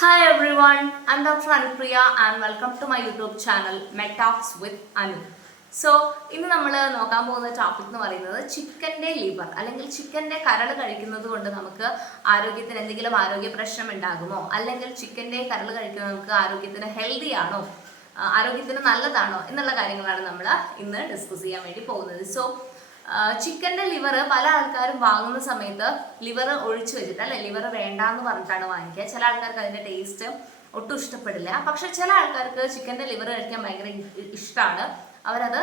Hi everyone, I'm doctor Anupriya and welcome to my YouTube channel Metax with Anu. So ഇന്ന് നമ്മൾ നോക്കാൻ പോകുന്ന topic എന്ന് പറയുന്നത് ചിക്കന്റെ ലിവർ അല്ലെങ്കിൽ ചിക്കന്റെ കരൾ കഴിക്കുന്നത് കൊണ്ട് നമുക്ക് ആരോഗ്യത്തിന് എന്തെങ്കിലും ആരോഗ്യ പ്രശ്നം ഉണ്ടാകുമോ? അല്ലെങ്കിൽ ചിക്കന്റെ കരൾ കഴിക്കുന്നത് നമുക്ക് ആരോഗ്യത്തിന് ഹെൽത്തി ആണോ? ആരോഗ്യത്തിന് നല്ലതാണോ? എന്നുള്ള കാര്യങ്ങളാണ് നമ്മൾ ഇന്ന് ഡിസ്കസ് ചെയ്യാൻ വേണ്ടി പോകുന്നത്. സോ ചിക്കന്റെ ലിവർ പല ആൾക്കാരും വാങ്ങുന്ന സമയത്ത് ലിവർ ഒഴിച്ചു വെച്ചിട്ട് അല്ലെ? ലിവർ വേണ്ടാന്ന് പറഞ്ഞിട്ടാണ് വാങ്ങിക്കുക. ചില ആൾക്കാർക്ക് അതിന്റെ ടേസ്റ്റ് ഒട്ടും ഇഷ്ടപ്പെടില്ല. പക്ഷെ ചില ആൾക്കാർക്ക് ചിക്കന്റെ ലിവർ കഴിക്കാൻ ഭയങ്കര ഇഷ്ടമാണ് അവരത്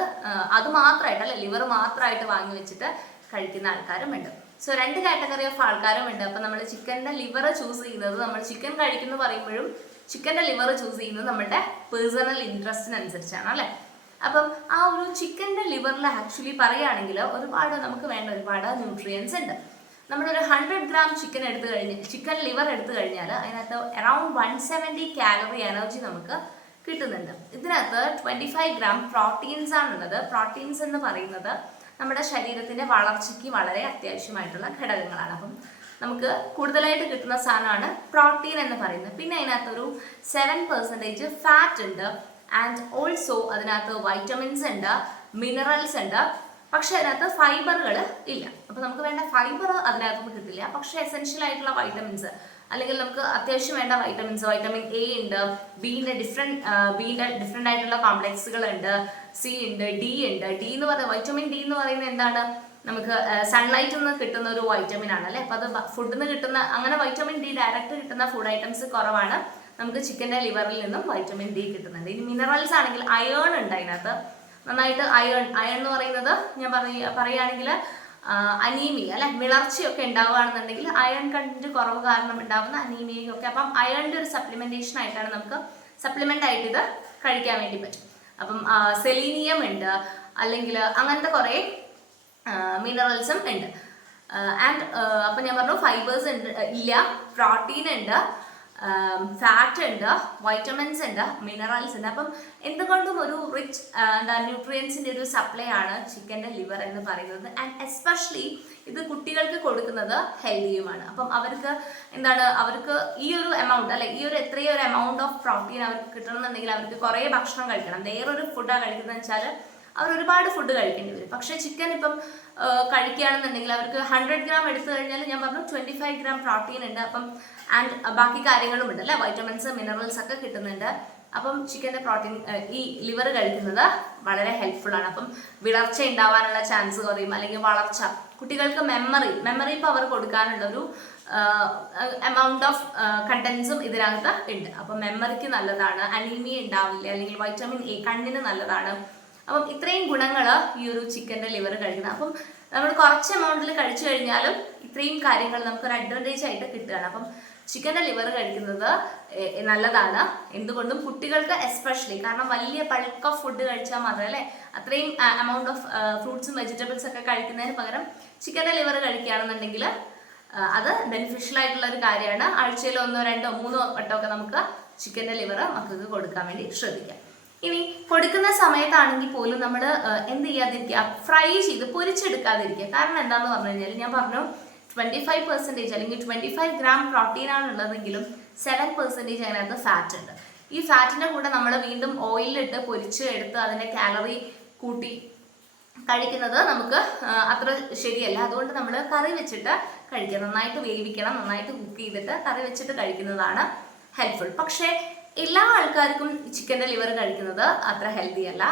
അത് മാത്രമായിട്ട് അല്ലെ? ലിവർ മാത്രമായിട്ട് വാങ്ങി വെച്ചിട്ട് കഴിക്കുന്ന ആൾക്കാരും ഉണ്ട് സോ രണ്ട് കാറ്റഗറി ഓഫ് ആൾക്കാരും ഉണ്ട് അപ്പം നമ്മൾ ചിക്കന്റെ ലിവർ ചൂസ് ചെയ്യുന്നത് നമ്മൾ ചിക്കൻ കഴിക്കുന്നു പറയുമ്പോഴും ചിക്കന്റെ ലിവർ ചൂസ് ചെയ്യുന്നത് നമ്മുടെ പേഴ്സണൽ ഇൻട്രസ്റ്റിനനുസരിച്ചാണ് അല്ലേ? അപ്പം ആ ഒരു ചിക്കന്റെ ലിവറിൽ ആക്ച്വലി പറയുകയാണെങ്കിൽ ഒരുപാട് നമുക്ക് വേണ്ട ഒരുപാട് ന്യൂട്രിയൻസ് ഉണ്ട്. നമ്മളൊരു ഹൺഡ്രഡ് ഗ്രാം ചിക്കൻ എടുത്തു കഴിഞ്ഞ് ചിക്കൻ ലിവർ എടുത്തു കഴിഞ്ഞാൽ അതിനകത്ത് around one seventy calorie energy നമുക്ക് കിട്ടുന്നുണ്ട്. ഇതിനകത്ത് ട്വന്റി ഫൈവ് ഗ്രാം പ്രോട്ടീൻസ് ആണുള്ളത്. പ്രോട്ടീൻസ് എന്ന് പറയുന്നത് നമ്മുടെ ശരീരത്തിന്റെ വളർച്ചയ്ക്ക് വളരെ അത്യാവശ്യമായിട്ടുള്ള ഘടകങ്ങളാണ്. അപ്പം നമുക്ക് കൂടുതലായിട്ട് കിട്ടുന്ന സാധനമാണ് പ്രോട്ടീൻ എന്ന് പറയുന്നത്. പിന്നെ അതിനകത്തൊരു സെവൻ പെർസെന്റേജ് ഫാറ്റ് ഉണ്ട്. ആൻഡ് ഓൾസോ അതിനകത്ത് വൈറ്റമിൻസ് ഉണ്ട് മിനറൽസ് ഉണ്ട്. പക്ഷെ അതിനകത്ത് ഫൈബറുകൾ ഇല്ല. അപ്പോൾ നമുക്ക് വേണ്ട ഫൈബർ അതിനകത്തുനിന്ന് കിട്ടില്ല. പക്ഷെ എസെൻഷ്യൽ ആയിട്ടുള്ള വൈറ്റമിൻസ് അല്ലെങ്കിൽ നമുക്ക് അത്യാവശ്യം വേണ്ട വൈറ്റമിൻസ് വൈറ്റമിൻ എ ഉണ്ട് ബീന്റെ ഡിഫറെന്റ് ബീന്റെ ഡിഫറെന്റ് ആയിട്ടുള്ള കോംപ്ലക്സുകൾ ഉണ്ട് സി ഉണ്ട് ഡി ഉണ്ട്. ഡി എന്ന് പറയുന്നത് വൈറ്റമിൻ ഡി എന്ന് പറയുന്നത് എന്താണ്? നമുക്ക് സൺലൈറ്റിൽ നിന്ന് കിട്ടുന്ന ഒരു വൈറ്റമിൻ ആണ് അല്ലേ? അപ്പോൾ അത് ഫുഡിൽ നിന്ന് കിട്ടുന്ന അങ്ങനെ വൈറ്റമിൻ ഡി ഡയറക്റ്റ് കിട്ടുന്ന ഫുഡ് ഐറ്റംസ് കുറവാണ്. നമുക്ക് ചിക്കന്റെ ലിവറിൽ നിന്നും വൈറ്റമിൻ ഡി കിട്ടുന്നുണ്ട്. ഇനി മിനറൽസ് ആണെങ്കിൽ അയേൺ ഉണ്ട് അതിനകത്ത്. നന്നായിട്ട് അയേൺ അയൺ എന്ന് പറയുന്നത് ഞാൻ പറയ പറയുകയാണെങ്കിൽ അനീമിയ അല്ലെ? വിളർച്ചയൊക്കെ ഉണ്ടാവുകയാണെന്നുണ്ടെങ്കിൽ അയൺ കണ്ടന്റ് കുറവ് കാരണം ഉണ്ടാവുന്ന അനീമിയയൊക്കെ അപ്പം അയണിന്റെ ഒരു സപ്ലിമെന്റേഷൻ ആയിട്ടാണ് നമുക്ക് സപ്ലിമെന്റ് ആയിട്ട് ഇത് കഴിക്കാൻ വേണ്ടി പറ്റും. അപ്പം സെലീനിയം ഉണ്ട്. അല്ലെങ്കിൽ അങ്ങനത്തെ കുറേ മിനറൽസും ഉണ്ട്. ആൻഡ് അപ്പം ഞാൻ പറഞ്ഞു ഫൈബേഴ്സ് ഉണ്ട് ഇല്ല പ്രോട്ടീൻ ഉണ്ട്. ഫാറ്റ് ഉണ്ട് വൈറ്റമിൻസ് ഉണ്ട് മിനറൽസ് ഉണ്ട്. അപ്പം എന്തുകൊണ്ടും ഒരു റിച്ച് എന്താ ന്യൂട്രിയൻസിന്റെ ഒരു സപ്ലൈ ആണ് ചിക്കന്റെ ലിവർ എന്ന് പറയുന്നത്. ആൻഡ് എസ്പെഷ്യലി ഇത് കുട്ടികൾക്ക് കൊടുക്കുന്നത് ഹെൽത്തിയുമാണ് അപ്പം അവർക്ക് എന്താണ് അവർക്ക് ഈ ഒരു എമൗണ്ട് അല്ലെ ഈ ഒരു എത്രയൊരു എമൗണ്ട് ഓഫ് പ്രോട്ടീൻ അവർക്ക് കിട്ടണമെന്നുണ്ടെങ്കിൽ അവർക്ക് കുറേ ഭക്ഷണം കഴിക്കണം. വേറൊരു ഫുഡാണ് കഴിക്കുന്നത് വെച്ചാൽ അവർ ഒരുപാട് ഫുഡ് കഴിക്കേണ്ടി വരും. പക്ഷേ ചിക്കൻ ഇപ്പം കഴിക്കുകയാണെന്നുണ്ടെങ്കിൽ അവർക്ക് ഹൺഡ്രഡ് ഗ്രാം എടുത്തു കഴിഞ്ഞാൽ ഞാൻ പറഞ്ഞു ട്വന്റി ഫൈവ് ഗ്രാം പ്രോട്ടീൻ ഉണ്ട്. അപ്പം ആൻഡ് ബാക്കി കാര്യങ്ങളും ഉണ്ട് അല്ലേ? വൈറ്റമിൻസ് മിനറൽസ് ഒക്കെ കിട്ടുന്നുണ്ട്. അപ്പം ചിക്കന്റെ പ്രോട്ടീൻ ഈ ലിവർ കഴിക്കുന്നത് വളരെ ഹെൽപ്ഫുൾ ആണ്. അപ്പം വിളർച്ച ഉണ്ടാവാനുള്ള ചാൻസ് കുറയും. അല്ലെങ്കിൽ വളർച്ച. കുട്ടികൾക്ക് മെമ്മറി മെമ്മറി പവർ കൊടുക്കാനുള്ള ഒരു എമൗണ്ട് ഓഫ് കണ്ടൻസും ഇതിനകത്ത് ഉണ്ട്. അപ്പം മെമ്മറിക്ക് നല്ലതാണ്. അനീമിയ ഉണ്ടാവില്ല? അല്ലെങ്കിൽ വൈറ്റമിൻ എ കണ്ണിന് നല്ലതാണ്. അപ്പം ഇത്രയും ഗുണങ്ങൾ ഈ ഒരു ചിക്കന്റെ ലിവർ കഴിക്കുന്നത് അപ്പം നമ്മൾ കുറച്ച് എമൗണ്ടിൽ കഴിച്ചു കഴിഞ്ഞാലും ഇത്രയും കാര്യങ്ങൾ നമുക്കൊരു അഡ്വാന്റേജ് ആയിട്ട് കിട്ടുകയാണ്. അപ്പം ചിക്കന്റെ ലിവർ കഴിക്കുന്നത് നല്ലതാണ്. എന്തുകൊണ്ടും കുട്ടികൾക്ക് എസ്പെഷ്യലി കാരണം വലിയ ഓഫ് ഫുഡ് കഴിച്ചാൽ മാത്രമേ അല്ലേ? അത്രയും എമൗണ്ട് ഓഫ് ഫ്രൂട്ട്സും വെജിറ്റബിൾസ് ഒക്കെ കഴിക്കുന്നതിന് പകരം ചിക്കന്റെ ലിവർ കഴിക്കുകയാണെന്നുണ്ടെങ്കിൽ അത് ബെനിഫിഷ്യൽ ആയിട്ടുള്ള ഒരു കാര്യമാണ്. ആഴ്ചയിൽ ഒന്നോ രണ്ടോ മൂന്നോ വട്ടമൊക്കെ നമുക്ക് ചിക്കന്റെ ലിവർ മക്കൾക്ക് കൊടുക്കാൻ വേണ്ടി ശ്രദ്ധിക്കാം. ഇനി കൊടുക്കുന്ന സമയത്താണെങ്കിൽ പോലും നമ്മൾ എന്ത് ചെയ്യാതിരിക്കുക? ഫ്രൈ ചെയ്ത് പൊരിച്ചെടുക്കാതിരിക്കുക. കാരണം എന്താണെന്ന് പറഞ്ഞു കഴിഞ്ഞാൽ ഞാൻ പറഞ്ഞു ട്വന്റി ഫൈവ് പെർസെന്റേജ് അല്ലെങ്കിൽ ട്വന്റി ഫൈവ് ഗ്രാം പ്രോട്ടീൻ ആണുള്ളതെങ്കിലും സെവൻ പെർസെന്റേജ് അതിനകത്ത് ഫാറ്റ് ഉണ്ട്. ഈ ഫാറ്റിന്റെ കൂടെ നമ്മൾ വീണ്ടും ഓയിലിട്ട് പൊരിച്ച് എടുത്ത് അതിന്റെ കാലറി കൂട്ടി കഴിക്കുന്നത് നമുക്ക് അത്ര ശരിയല്ല. അതുകൊണ്ട് നമ്മൾ കറി വെച്ചിട്ട് കഴിക്കുക. നന്നായിട്ട് വേവിക്കണം നന്നായിട്ട് കുക്ക് ചെയ്തിട്ട് കറി വെച്ചിട്ട് കഴിക്കുന്നതാണ് ഹെൽപ്ഫുൾ പക്ഷേ എല്ലാ ആൾക്കാർക്കും ചിക്കന്റെ ലിവർ കഴിക്കുന്നത് അത്ര ഹെൽത്തി അല്ല.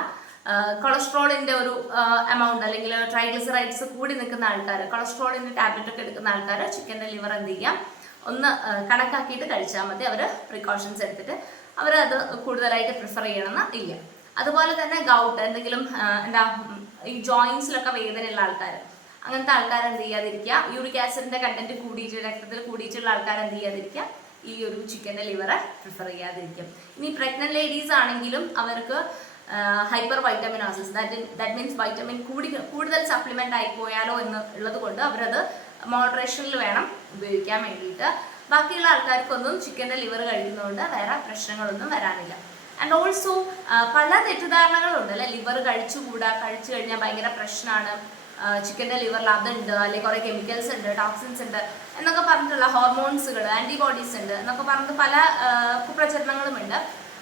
കൊളസ്ട്രോളിന്റെ ഒരു എമൗണ്ട് അല്ലെങ്കിൽ ട്രൈഗ്ലിസറൈഡ്സ് കൂടി നിൽക്കുന്ന ആൾക്കാർ കൊളസ്ട്രോളിന്റെ ടാബ്ലറ്റ് ഒക്കെ എടുക്കുന്ന ആൾക്കാർ ചിക്കന്റെ ലിവർ എന്ത് ചെയ്യാം? ഒന്ന് കണക്കാക്കിയിട്ട് കഴിച്ചാൽ മതി. അവർ പ്രിക്കോഷൻസ് എടുത്തിട്ട് അവർ അത് കൂടുതലായിട്ട് പ്രിഫർ ചെയ്യണമെന്ന് ഇല്ല. അതുപോലെ തന്നെ ഗൗട്ട് എന്തെങ്കിലും എന്താ ഈ ജോയിൻസിലൊക്കെ വേദനയുള്ള ആൾക്കാർ അങ്ങനത്തെ ആൾക്കാർ എന്ത് ചെയ്യാതിരിക്കുക. യൂറിക് ആസിഡിന്റെ കണ്ടന്റ് കൂടിയിട്ട് രക്തത്തിൽ കൂടിയിട്ടുള്ള ആൾക്കാർ എന്ത് ചെയ്യാതിരിക്കുക. ഈ ഒരു ചിക്കന്റെ ലിവർ പ്രിഫർ ചെയ്യാതിരിക്കും. ഇനി പ്രഗ്നന്റ് ലേഡീസ് ആണെങ്കിലും അവർക്ക് hypervitaminosis that that means vitamin കൂടി കൂടുതൽ സപ്ലിമെന്റ് ആയി പോയാലോ എന്ന് ഉള്ളത് കൊണ്ട് അവരത് മോഡറേഷനിൽ വേണം ഉപയോഗിക്കാൻ വേണ്ടിയിട്ട്. ബാക്കിയുള്ള ആൾക്കാർക്കൊന്നും ചിക്കന്റെ ലിവർ കഴിക്കുന്നതുകൊണ്ട് വേറെ പ്രശ്നങ്ങളൊന്നും വരാനില്ല. ആൻഡ് ഓൾസോ പല തെറ്റിദ്ധാരണകളുണ്ട് അല്ലെ? ലിവർ കഴിച്ചുകൂടാ കഴിച്ചു കഴിഞ്ഞാൽ ഭയങ്കര പ്രശ്നമാണ് ചിക്കന്റെ ലിവറിൽ അതുണ്ട് അല്ലെങ്കിൽ കുറേ കെമിക്കൽസ് ഉണ്ട് ടോക്സിൻസ് ഉണ്ട് എന്നൊക്കെ പറഞ്ഞിട്ടുള്ള ഹോർമോൺസുകൾ ആന്റിബോഡീസ് ഉണ്ട് എന്നൊക്കെ പറഞ്ഞിട്ട് പല കുപ്രചരണങ്ങളുമുണ്ട്.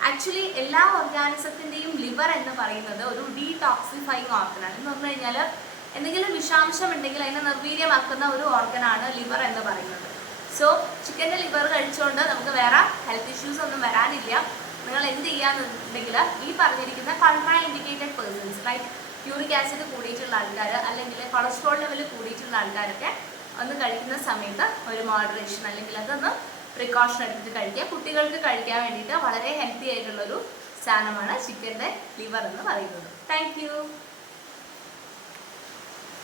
ആക്ച്വലി എല്ലാ ഓർഗാനിസത്തിന്റെയും ലിവർ എന്ന് പറയുന്നത് ഒരു ഡീടോക്സിഫൈങ് ഓർഗനാണ് എന്ന് പറഞ്ഞു കഴിഞ്ഞാൽ എന്തെങ്കിലും വിഷാംശം ഉണ്ടെങ്കിൽ അതിനെ നിർവീര്യമാക്കുന്ന ഒരു ഓർഗനാണ് ലിവർ എന്ന് പറയുന്നത്. സോ ചിക്കന്റെ ലിവർ കഴിച്ചുകൊണ്ട് നമുക്ക് വേറെ ഹെൽത്ത് ഇഷ്യൂസ് ഒന്നും വരാനില്ല. നിങ്ങൾ എന്ത് ചെയ്യാന്നുണ്ടെങ്കിൽ ഈ പറഞ്ഞിരിക്കുന്ന contraindicated persons like uric acid കൂടിയിട്ടുള്ള ആൾക്കാർ അല്ലെങ്കിൽ കൊളസ്ട്രോൾ ലെവൽ കൂടിയിട്ടുള്ള ആൾക്കാരൊക്കെ ഒന്ന് കഴിക്കുന്ന സമയത്ത് ഒരു മോഡറേഷൻ അല്ലെങ്കിൽ അതൊന്ന് പ്രിക്കോഷൻ എടുത്തിട്ട് കഴിക്കുക. കുട്ടികൾക്ക് കഴിക്കാൻ വേണ്ടിയിട്ട് വളരെ ഹെൽത്തി ആയിട്ടുള്ളൊരു സാധനമാണ് ചിക്കന്റെ ലിവർ എന്ന് പറയുന്നത്. താങ്ക്